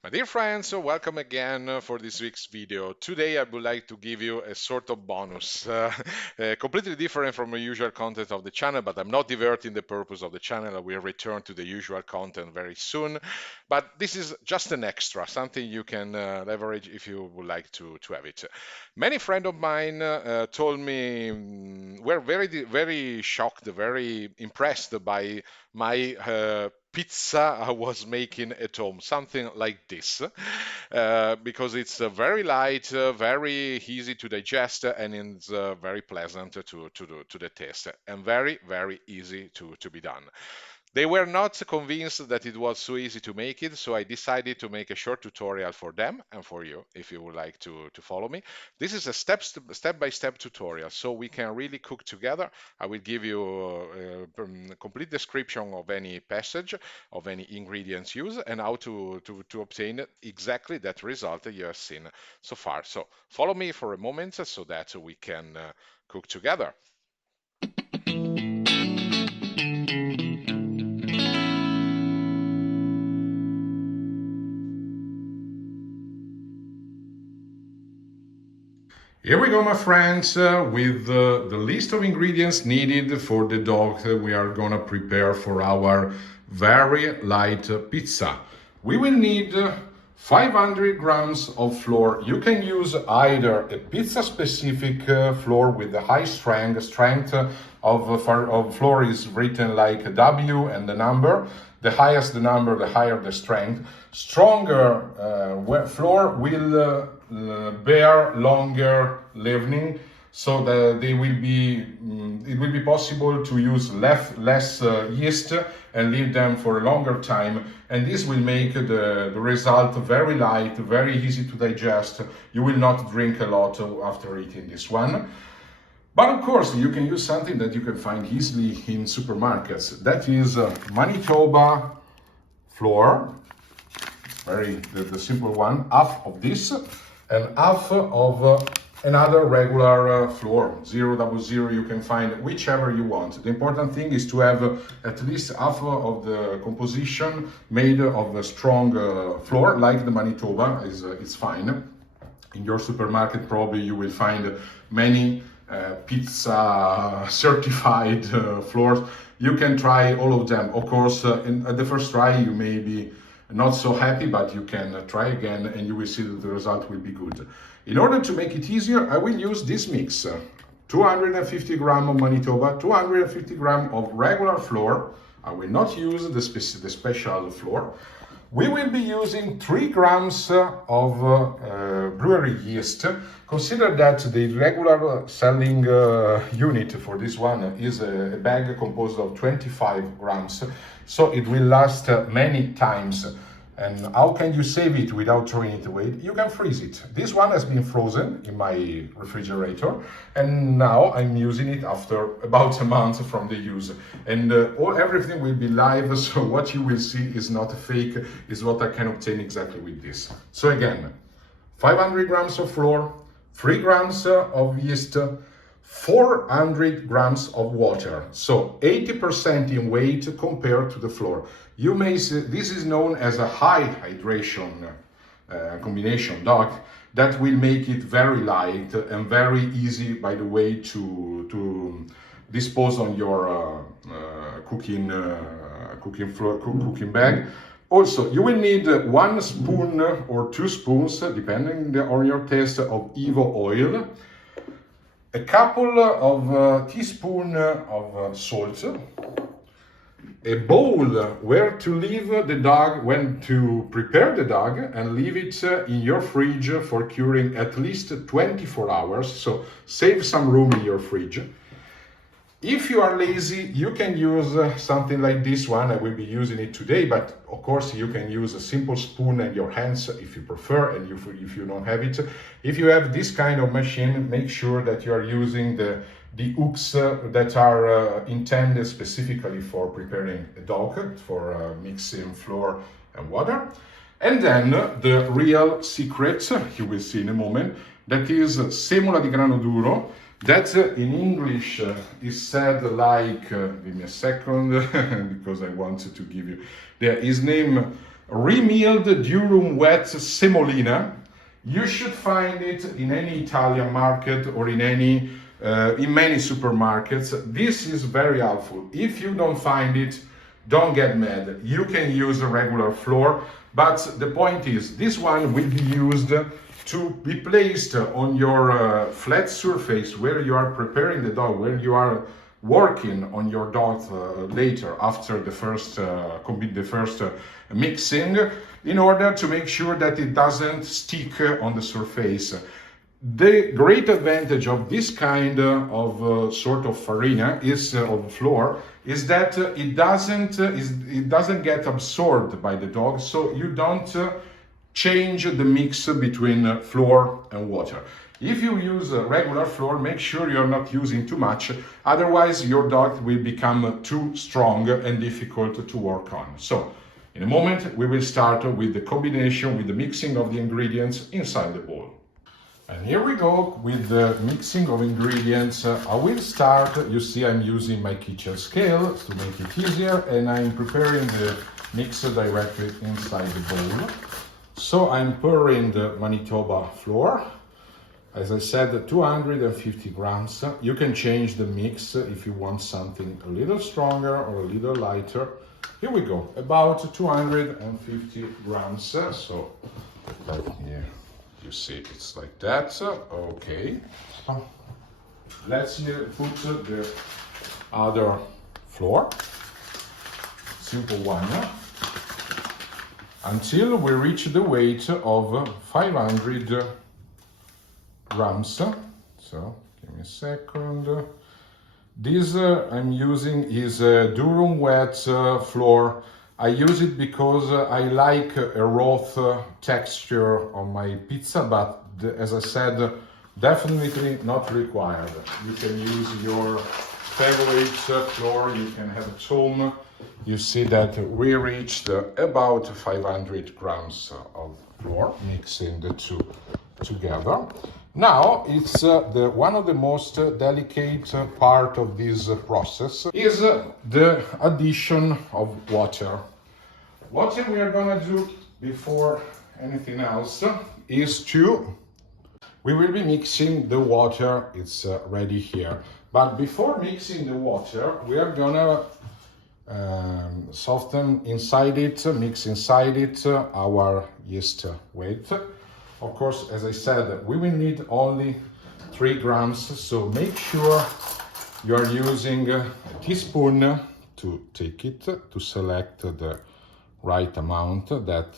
My dear friends, welcome again for this week's video. Today I would like to give you a sort of bonus, completely different from the usual content of the channel, but I'm not diverting the purpose of the channel. I will return to the usual content very soon, but this is just an extra, something you can leverage if you would like to have it. Many friends of mine told me, were very shocked, very impressed by my pizza I was making at home, something like this, because it's very light, very easy to digest, and it's very pleasant to the taste, and very easy to be done. They were not convinced that it was so easy to make it, so I decided to make a short tutorial for them and for you, if you would like to follow me. This is a step-by-step tutorial, so we can really cook together. I will give you a complete description of any passage, of any ingredients used, and how to obtain exactly that result that you have seen so far. So follow me for a moment so that we can cook together. Here we go, my friends, with the list of ingredients needed for the dough we are gonna prepare for our very light pizza. We will need 500 grams of flour. You can use either a pizza-specific flour with a high strength of flour is written like a W and the number. The highest the number, the higher the strength. Stronger flour will bear longer leavening, so that they will be it will be possible to use less yeast and leave them for a longer time, and this will make the result very light, very easy to digest. You will not drink a lot after eating this one. But of course, you can use something that you can find easily in supermarkets. That is Manitoba flour, the simple one, half of this, and half of another regular flour, 000. You can find whichever you want. The important thing is to have at least half of the composition made of a strong flour, like the Manitoba, it's fine. In your supermarket, probably you will find many pizza certified flours. You can try all of them. Of course, at the first try, you may be not so happy, but you can try again and you will see that the result will be good. In order to make it easier, I will use this mix. 250 grams of Manitoba, 250 grams of regular flour. I will not use the special flour. We will be using 3 grams of brewery yeast. Consider that the regular selling unit for this one is a bag composed of 25 grams, so it will last many times. And how can you save it without throwing it away? You can freeze it. This one has been frozen in my refrigerator, and now I'm using it after about a month from the use. And everything will be live, so what you will see is not fake, is what I can obtain exactly with this. So again, 500 grams of flour, 3 grams of yeast, 400 grams of water, so 80% in weight compared to the flour. You may see this is known as a high hydration combination dough that will make it very light and very easy, by the way, to dispose on your cooking bag. Also, you will need 1 spoon or 2 spoons, depending on your taste, of Evo oil, a couple of teaspoons of salt, a bowl where to leave the dough, when to prepare the dough and leave it in your fridge for curing at least 24 hours, so save some room in your fridge. If you are lazy, you can use something like this one. I will be using it today, but of course you can use a simple spoon and your hands if you prefer, and if you don't have it. If you have this kind of machine, make sure that you are using the hooks that are intended specifically for preparing a dough, for mixing flour and water. And then the real secret, you will see in a moment, that is semola di grano duro. That in English is said like, give me a second, because I wanted to give you, his name remilled durum wet semolina. You should find it in any Italian market or in many supermarkets. This is very helpful. If you don't find it, don't get mad. You can use a regular flour, but the point is, this one will be used to be placed on your flat surface where you are preparing the dough, where you are working on your dough later after the first mixing, in order to make sure that it doesn't stick on the surface. The great advantage of this kind of sort of farina of flour is that it doesn't get absorbed by the dough, so you don't change the mix between flour and water. If you use regular flour, make sure you're not using too much, otherwise your dough will become too strong and difficult to work on. So, in a moment, we will start with the combination, with the mixing of the ingredients inside the bowl. And here we go with the mixing of ingredients. I will start, you see I'm using my kitchen scale to make it easier, and I'm preparing the mix directly inside the bowl. So I'm pouring the Manitoba flour. As I said, 250 grams. You can change the mix if you want something a little stronger or a little lighter. Here we go, about 250 grams. So right here, you see it's like that. Okay. Let's put the other flour, simple one, until we reach the weight of 500 grams. So give me a second. This I'm using is durum wet flour. I use it because I like a raw texture on my pizza, but as I said, definitely not required. You can use your favorite flour, you can have it home. You see that we reached about 500 grams of flour, mixing the two together. Now, it's one of the most delicate part of this process is the addition of water. What we are gonna do before anything else is we will be mixing the water, it's ready here. But before mixing the water, we are gonna soften inside it, mix inside it our yeast weight. Of course, as I said, we will need only 3 grams, so make sure you are using a teaspoon to take it, to select the right amount. That,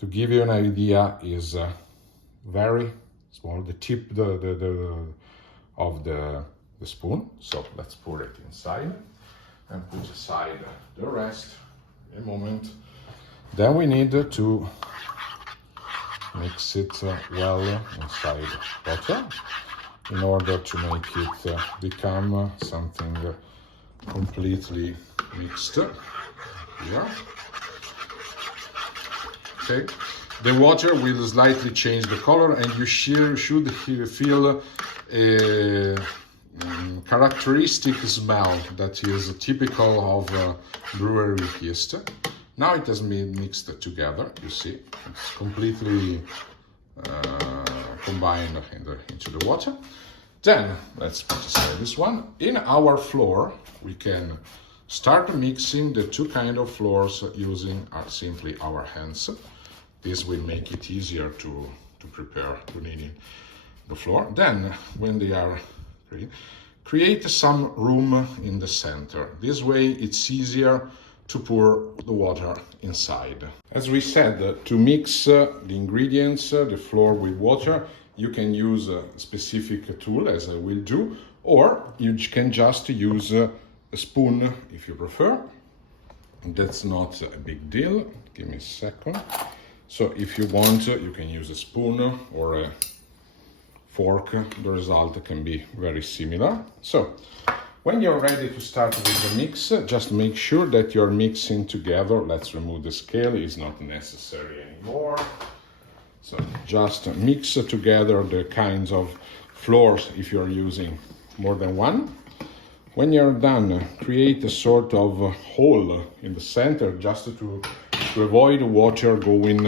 to give you an idea, is very small, the tip of the spoon. So let's pour it inside and put aside the rest in a moment. Then we need to mix it well inside water in order to make it become something completely mixed here. Okay, the water will slightly change the color, and you should feel a characteristic smell that is typical of brewery yeast. Now it has been mixed together, you see, it's completely combined into the water. Then, let's put aside this one. In our flour, we can start mixing the two kind of flours using simply our hands. This will make it easier to prepare, to kneading the flour. Then, when they are ready, create some room in the center. This way it's easier to pour the water inside. As we said, to mix the ingredients, the flour with water, you can use a specific tool, as I will do, or you can just use a spoon if you prefer. That's not a big deal. Give me a second. So if you want, you can use a spoon or a fork. The result can be very similar. So when you're ready to start with the mix, just make sure that you're mixing together. Let's remove the scale, it's not necessary anymore. So just mix together the kinds of flours if you're using more than one. When you're done, create a sort of hole in the center just to to avoid water going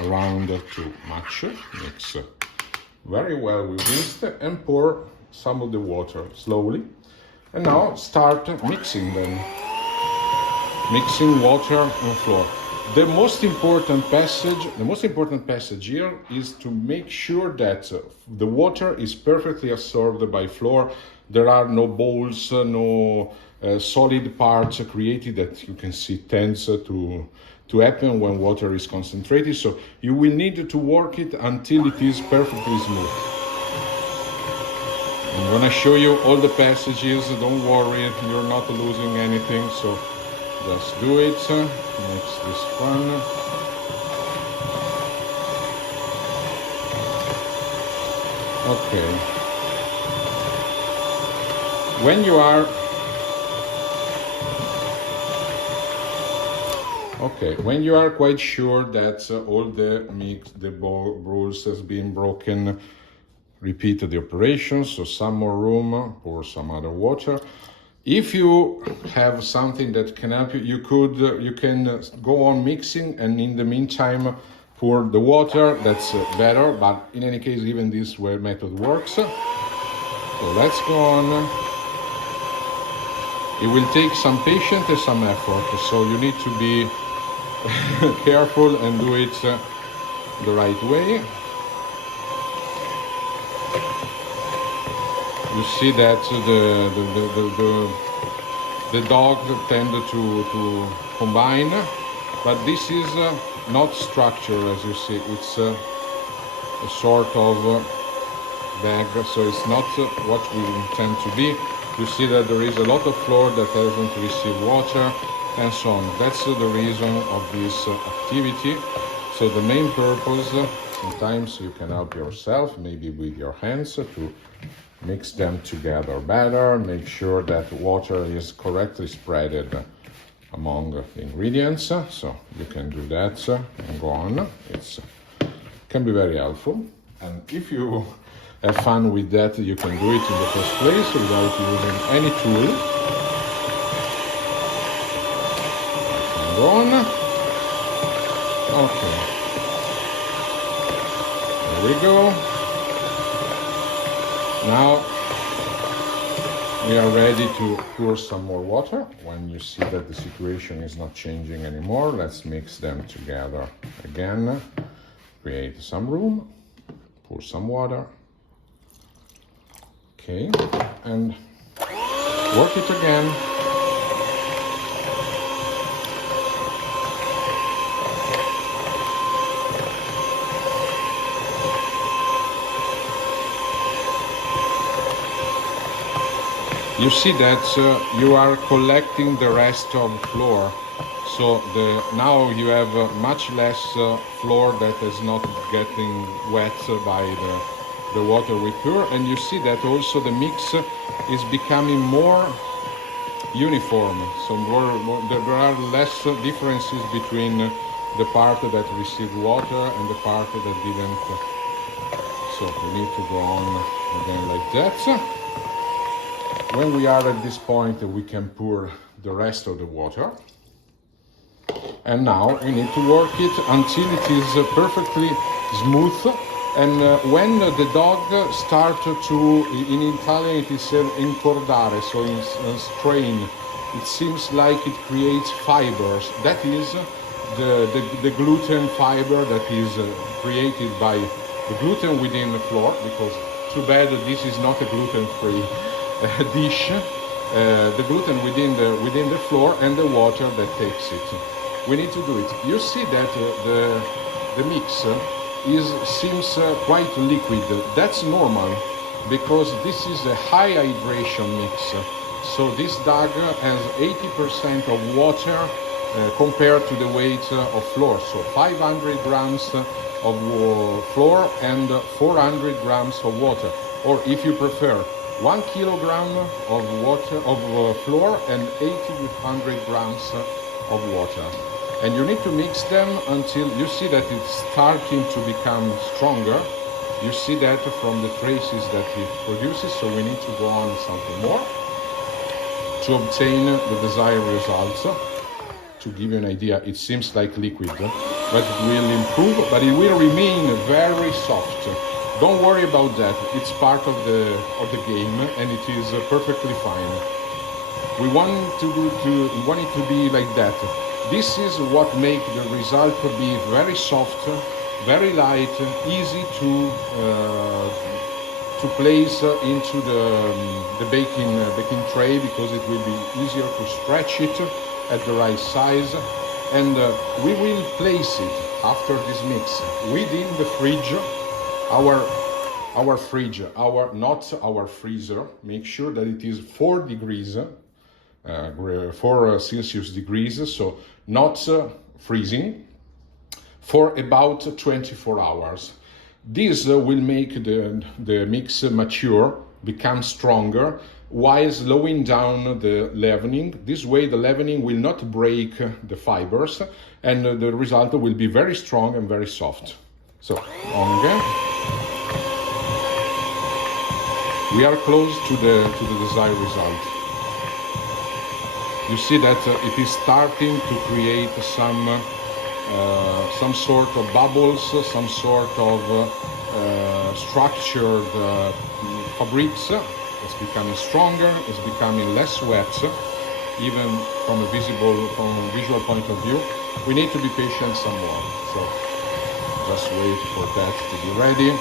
around too much. Mix very well with yeast and pour some of the water slowly. And now start mixing them. Mixing water and flour. The most important passage here is to make sure that the water is perfectly absorbed by flour. There are no balls, no solid parts created that you can see tends to happen when water is concentrated. So you will need to work it until it is perfectly smooth. I'm gonna show you all the passages. Don't worry, you're not losing anything. So just do it. Mix this one. Okay. When you are quite sure that all the rules has been broken, repeat the operation. So some more room, pour some other water. If you have something that can help you, you can go on mixing, and in the meantime pour the water. That's better, but in any case, even this method works. So let's go on. It will take some patience and some effort, so you need to be careful and do it the right way. You see that the dog tend to combine, but this is not structure, as you see. It's a sort of bag, so it's not what we intend to be. You see that there is a lot of flour that hasn't received water, and so on. That's the reason of this activity. So the main purpose, sometimes you can help yourself, maybe with your hands, to mix them together better, make sure that water is correctly spreaded among the ingredients. So you can do that and go on. It can be very helpful. And if you have fun with that, you can do it in the first place without using any tool. Go on. Okay. There we go. Now we are ready to pour some more water. When you see that the situation is not changing anymore, let's mix them together again. Create some room. Pour some water. Okay, and work it again. You see that you are collecting the rest of flour. So now you have much less flour that is not getting wet by the water we pour, and you see that also the mix is becoming more uniform. So there are less differences between the part that received water and the part that didn't. So we need to go on again like that. When we are at this point, we can pour the rest of the water. And now we need to work it until it is perfectly smooth. And when the dog starts to, in Italian it is incordare, so in strain, it seems like it creates fibers. That is the gluten fiber that is created by the gluten within the flour, because too bad this is not a gluten-free dish. The gluten within the flour and the water that takes it. We need to do it. You see that the mix seems quite liquid. That's normal, because this is a high hydration mix. So this dog has 80% of water compared to the weight of flour. So 500 grams of flour and 400 grams of water. Or if you prefer, 1 kilogram of water of flour and 800 grams of water. And you need to mix them until you see that it's starting to become stronger. You see that from the traces that it produces, so we need to go on something more to obtain the desired results. to give you an idea, it seems like liquid, but it will improve, but it will remain very soft. Don't worry about that. It's part of the game, and it is perfectly fine. We want it to be like that. This is what makes the result be very soft, very light, easy to place into the baking tray, because it will be easier to stretch it at the right size. And we will place it after this mix within the fridge, our fridge, not our freezer. Make sure that it is 4 degrees, 4 Celsius degrees, so not freezing, for about 24 hours. This will make the mix mature, become stronger, while slowing down the leavening. This way the leavening will not break the fibers, and the result will be very strong and very soft. So, again, we are close to the desired result. You see that it is starting to create some sort of bubbles, some sort of structured fabrics. It's becoming stronger, it's becoming less wet, even from a visual point of view. We need to be patient some more. So just wait for that to be ready.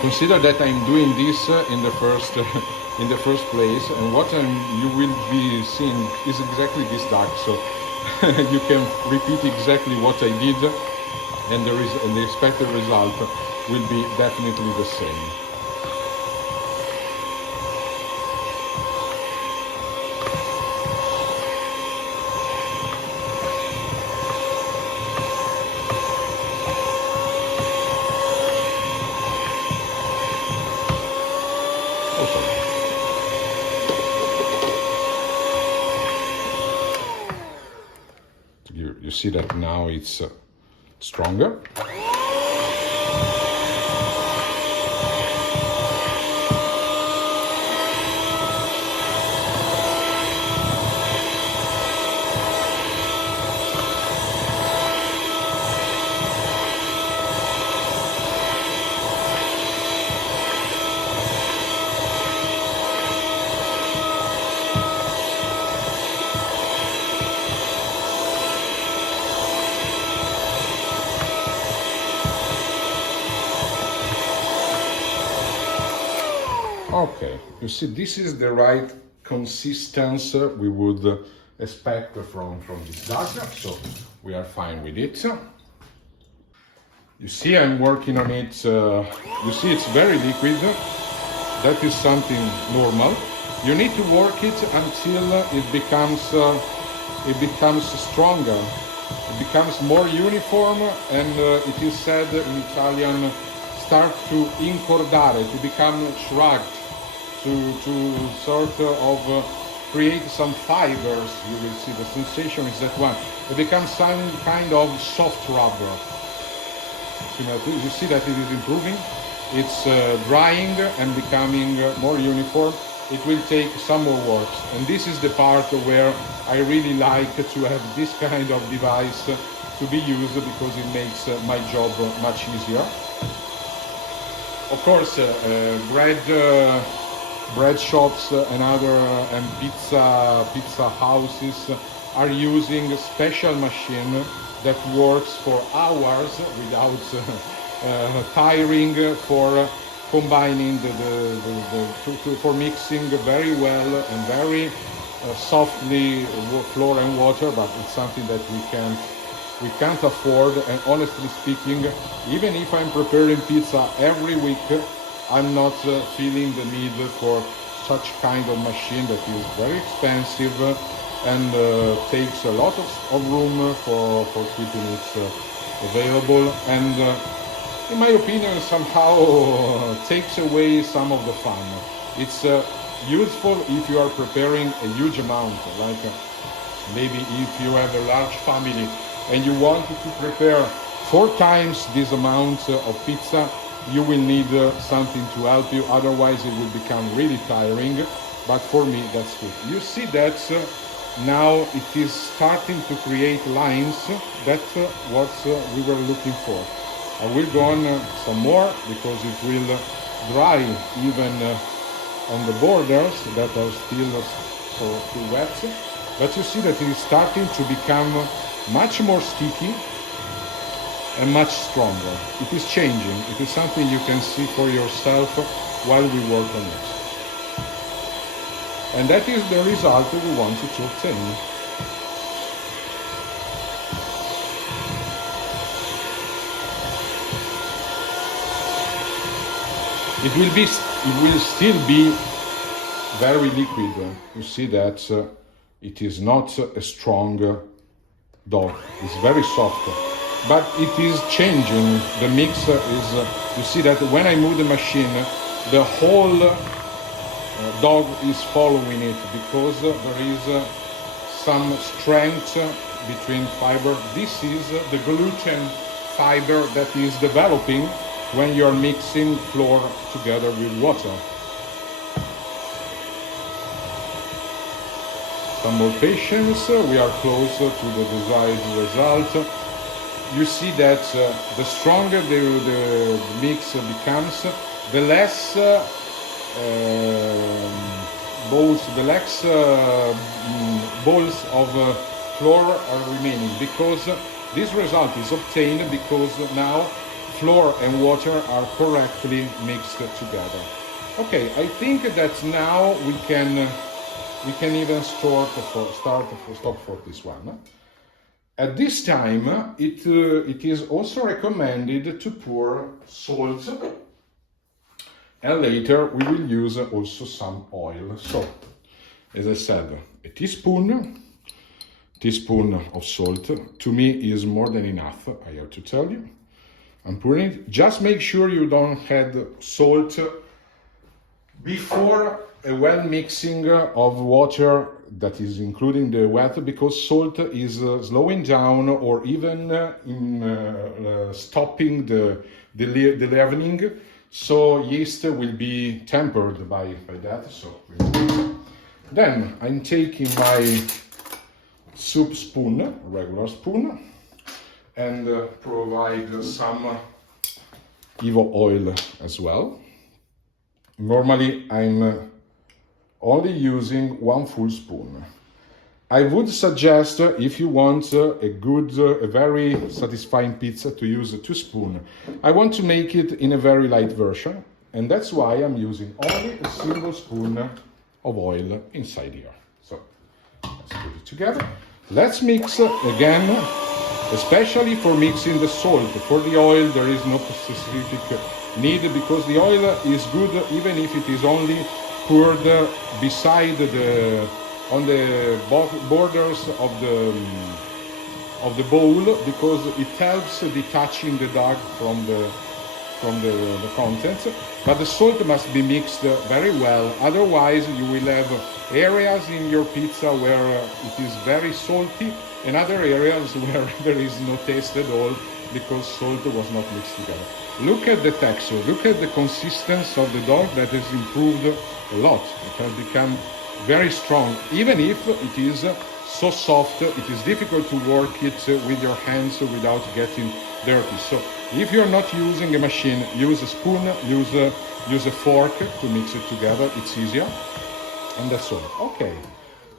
Consider that I'm doing this in the first place, and what you will be seeing is exactly this dark. So you can repeat exactly what I did, and the expected result will be definitely the same. You see that now it's stronger. Okay, you see, this is the right consistency we would expect from this dough, so we are fine with it. You see, I'm working on it. You see, it's very liquid. That is something normal. You need to work it until it becomes stronger. It becomes more uniform, and it is said in Italian, start to incordare, to become shrugged, to sort of create some fibers. You will see the sensation is that one. It becomes some kind of soft rubber. You see that it is improving. It's drying and becoming more uniform. It will take some more work, and this is the part where I really like to have this kind of device to be used, because it makes my job much easier. Of course, bread shops and pizza houses are using a special machine that works for hours without tiring, for combining for mixing very well and very softly flour and water. But it's something that we can't afford, and honestly speaking, even if I'm preparing pizza every week, I'm not feeling the need for such kind of machine that is very expensive and takes a lot of room for keeping it available, and in my opinion somehow takes away some of the fun. It's useful if you are preparing a huge amount, like maybe if you have a large family and you want to prepare 4 times this amount of pizza. You will need something to help you, otherwise it will become really tiring. But for me, that's good. You see that now it is starting to create lines. That's what we were looking for. I will go on some more because it will dry even on the borders that are still too wet. But you see that it is starting to become much more sticky and much stronger. It is changing. It is something you can see for yourself while we work on it. And that is the result we wanted to obtain. It will still be very liquid. You see that it is not a strong dough. It's very soft, but it is changing. The mix is. You see that when I move the machine, the whole dog is following it because there is some strength between fiber. This is the gluten fiber that is developing when you're mixing flour together with water. Some more patience, we are close to the desired result. You see that the stronger the mix becomes, the less balls of flour are remaining, because this result is obtained because now flour and water are correctly mixed together. Okay, I think that now we can even start for this one. At this time, it is also recommended to pour salt, and later we will use also some oil. So, as I said, a teaspoon of salt to me is more than enough, I have to tell you. I'm pouring it. Just make sure you don't add salt before a well mixing of water that is including the wet, because salt is slowing down or even stopping the leavening. So yeast will be tempered by that. So then I'm taking my soup spoon, regular spoon, and provide some Evo oil as well. Normally I'm only using 1 full spoon. I would suggest, if you want a very satisfying pizza, to use 2 spoons. I want to make it in a very light version, and that's why I'm using only a single spoon of oil inside here. So let's put it together. Let's mix again, especially for mixing the salt. For the oil there is no specific need, because the oil is good even if it is only poured beside on the borders of the bowl, because it helps detaching the dough from the contents. But the salt must be mixed very well, otherwise you will have areas in your pizza where it is very salty, and other areas where there is no taste at all because salt was not mixed together. Look at the texture, look at the consistency of the dough that has improved a lot. It has become very strong. Even if it is so soft, it is difficult to work it with your hands without getting dirty. So if you're not using a machine, use a spoon, use a fork to mix it together. It's easier. And that's all. Okay,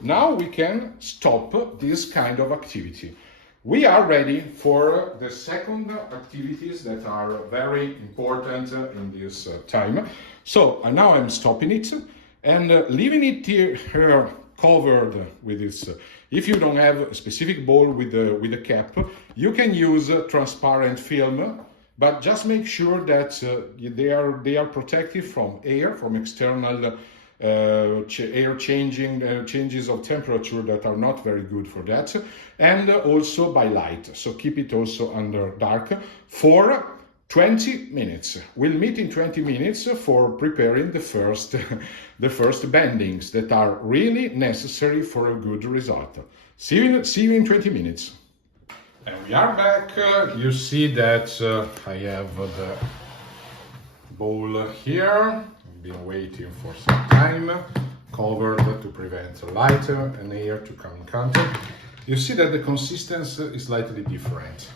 now we can stop this kind of activity. We are ready for the second activities that are very important in this time. So now I'm stopping it and leaving it here covered with this. If you don't have a specific bowl with a cap, you can use transparent film, but just make sure that they are protected from air, from external air changes of temperature that are not very good for that, and also by light. So keep it also under dark for 20 minutes. We'll meet in 20 minutes for preparing the first bendings that are really necessary for a good result. See you in 20 minutes. And we are back. You see that I have the bowl here. Been waiting for some time, covered to prevent light and air to come in contact. You see that the consistency is slightly different.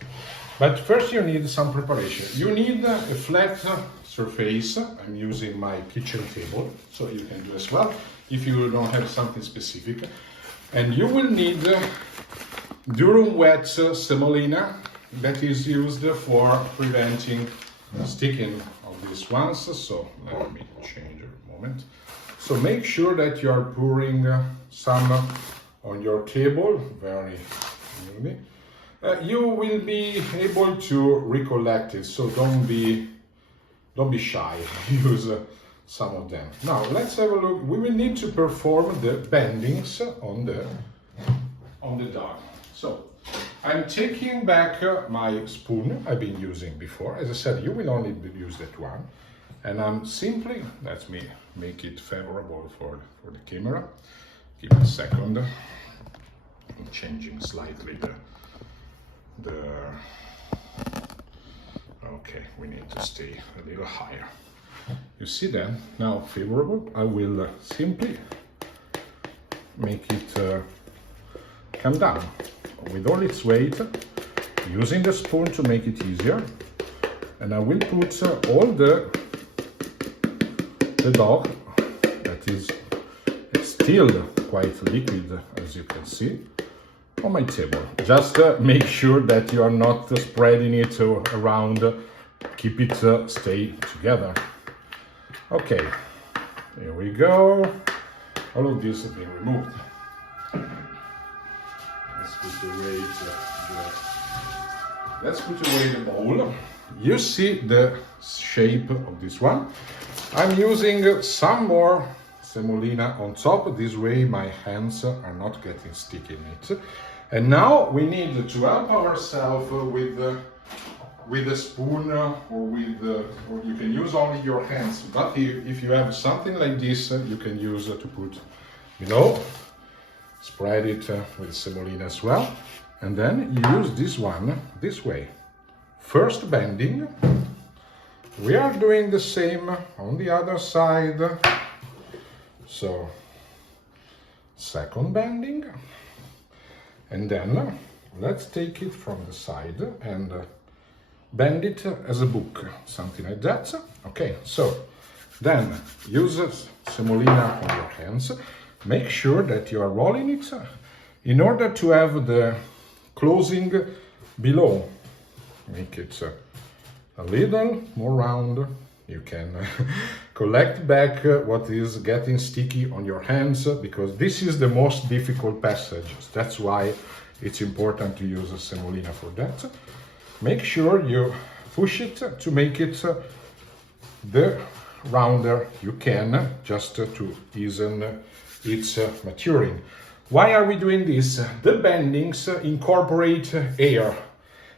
But first you need some preparation. You need a flat surface. I'm using my kitchen table, so you can do as well if you don't have something specific. And you will need durum wet semolina that is used for preventing sticking of these ones. So let me change a moment. So make sure that you are pouring some on your table very evenly. You will be able to recollect it, so don't be shy. Use some of them. Now let's have a look. We will need to perform the bendings on the dog. So I'm taking back my spoon I've been using before. As I said, you will only use that one, and I'm simply, let me make it favorable for the camera. Give me a second. I'm changing slightly okay, we need to stay a little higher. You see that? Now favorable. I will simply make it come down with all its weight, using the spoon to make it easier. And I will put all the dog that is still quite liquid, as you can see, on my table. Just make sure that you are not spreading it around. Keep it stay together. Okay, here we go. All of this has been removed. Let's put away the bowl. You see the shape of this one. I'm using some more semolina on top. This way my hands are not getting sticky in it. And now we need to help ourselves with a spoon, or you can use only your hands. But if you have something like this, you can use to put below. Spread it with semolina as well, and then use this one this way. First bending. We are doing the same on the other side. So second bending. And then let's take it from the side and bend it as a book, something like that. Okay, so then use semolina on your hands. Make sure that you are rolling it in order to have the closing below. Make it a little more round. You can collect back what is getting sticky on your hands, because this is the most difficult passage. That's why it's important to use a semolina for that. Make sure you push it to make it the rounder you can, just to ease its maturing. Why are we doing this? The bendings incorporate air,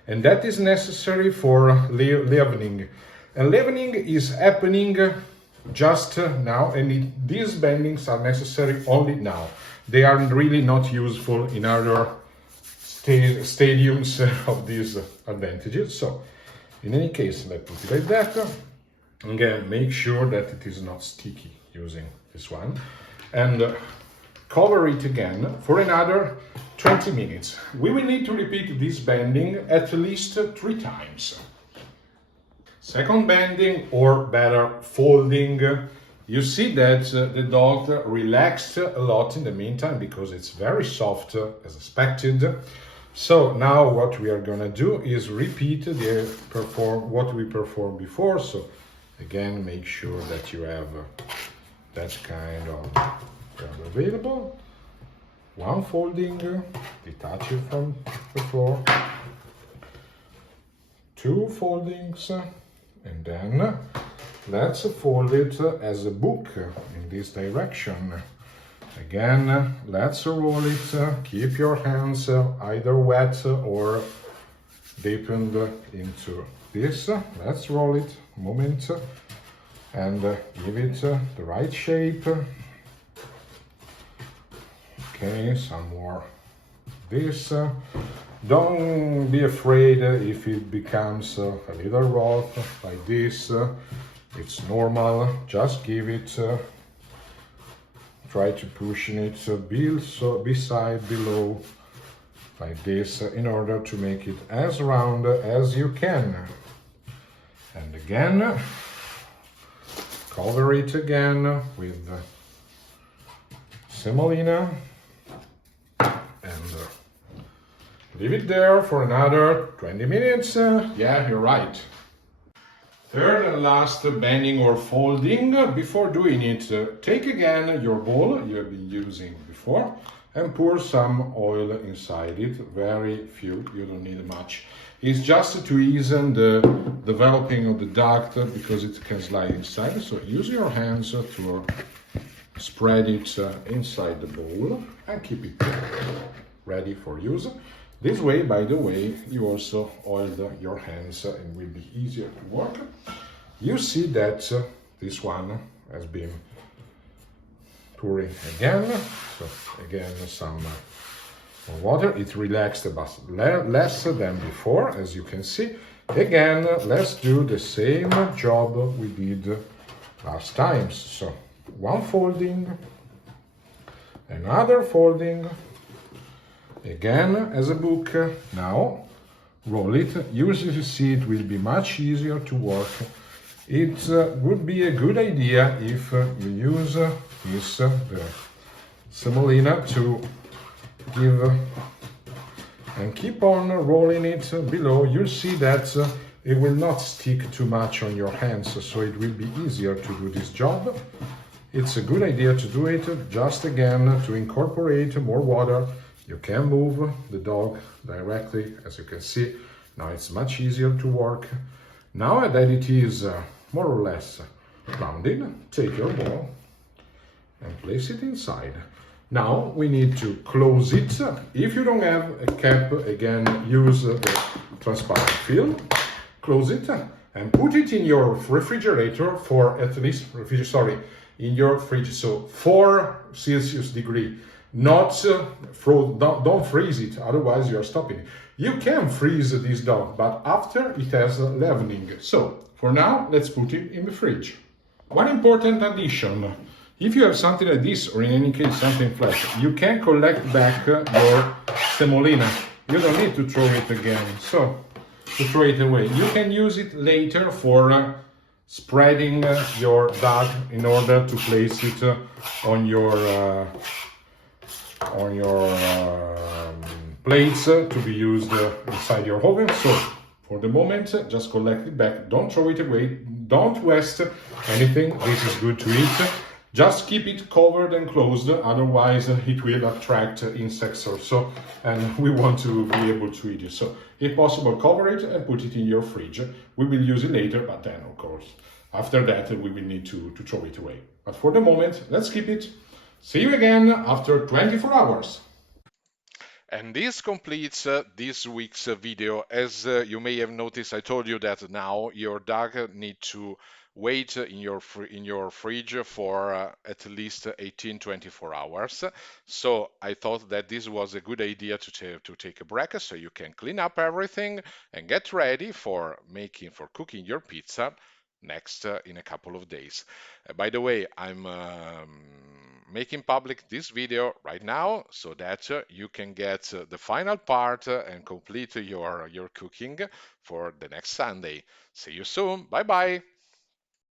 and that is necessary for leavening. And leavening is happening just now, and these bendings are necessary only now. They are really not useful in other stadiums of these advantages. So, in any case, let's put it like that. Again, make sure that it is not sticky using this one. And cover it again for another 20 minutes. We will need to repeat this bending at least 3 times. Second bending, or better, folding. You see that the dog relaxed a lot in the meantime because it's very soft as expected. So now what we are gonna do is repeat what we performed before. So again, make sure that you have that kind of available. One folding, detach it from the floor. 2 foldings, and then let's fold it as a book in this direction. Again, let's roll it. Keep your hands either wet or deepened into this. Let's roll it a moment and give it the right shape. Okay, some more this. Don't be afraid if it becomes a little rough like this. It's normal. Just give it try to pushing it beside, below, like this, in order to make it as round as you can. And again, cover it again with semolina and leave it there for another 20 minutes. Yeah, you're right. Third and last bending or folding. Before doing it, take again your bowl you have been using before and pour some oil inside it. Very few, you don't need much. It's just to ease the developing of the duct because it can slide inside. So use your hands to spread it inside the bowl and keep it ready for use. This way, by the way, you also oiled your hands and will be easier to work. You see that this one has been pouring again. So again, some more water. It relaxed but less than before, as you can see. Again, let's do the same job we did last time. So one folding, another folding, again as a book. Now roll it. Usually you see it will be much easier to work. It would be a good idea if you use this the semolina to give and keep on rolling it below. You'll see that it will not stick too much on your hands, so it will be easier to do this job. It's a good idea to do it just again to incorporate more water. You can move the dog directly, as you can see. Now it's much easier to work. Now that it is more or less rounded, take your ball and place it inside. Now we need to close it. If you don't have a cap, again, use the transparent film. Close it and put it in your refrigerator for at least, in your fridge, so 4 Celsius degree. Not don't freeze it, otherwise you are stopping it. You can freeze this dog, but after it has leavening. So for now, let's put it in the fridge. One important addition: if you have something like this, or in any case something flat, you can collect back your semolina. You don't need to throw it again. So to throw it away, you can use it later for spreading your dog in order to place it on your plates to be used inside your oven. So for the moment, just collect it back. Don't throw it away. Don't waste anything. This is good to eat. Just keep it covered and closed, otherwise it will attract insects or so, and we want to be able to eat it. So if possible, cover it and put it in your fridge. We will use it later, but then of course after that we will need to throw it away. But for the moment, let's keep it. See you again after 24 hours. And this completes this week's video. As you may have noticed, I told you that now your dog need to wait in your fridge for at least 18-24 hours. So I thought that this was a good idea to take a break so you can clean up everything and get ready for cooking your pizza next in a couple of days. By the way, I'm making public this video right now so that you can get the final part and complete your cooking for the next Sunday. See you soon. Bye bye.